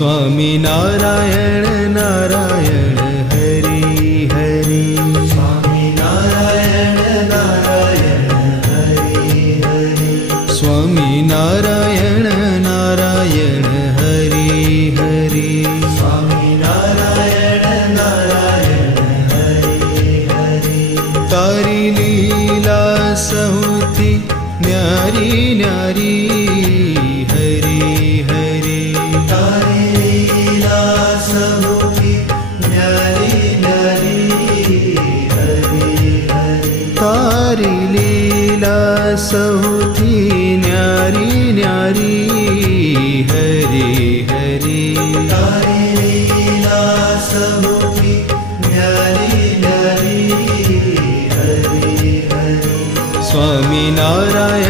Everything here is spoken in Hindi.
स्वामी नारायण नारायण हरि हरि। स्वामी नारायण नारायण हरि हरि। स्वामी नारायण नारायण हरि हरि। स्वामी नारायण नारायण हरि हरि। तारी लीला सहुती न्यारी न्यारी हरि हरि। तारी लीला सहुती न्यारी न्यारी हरि हरि। तारी लीला सहुती न्यारी न्यारी हरि हरि। तारी लीला सहुती न्यारी न्यारी हरि हरि। स्वामी नारायण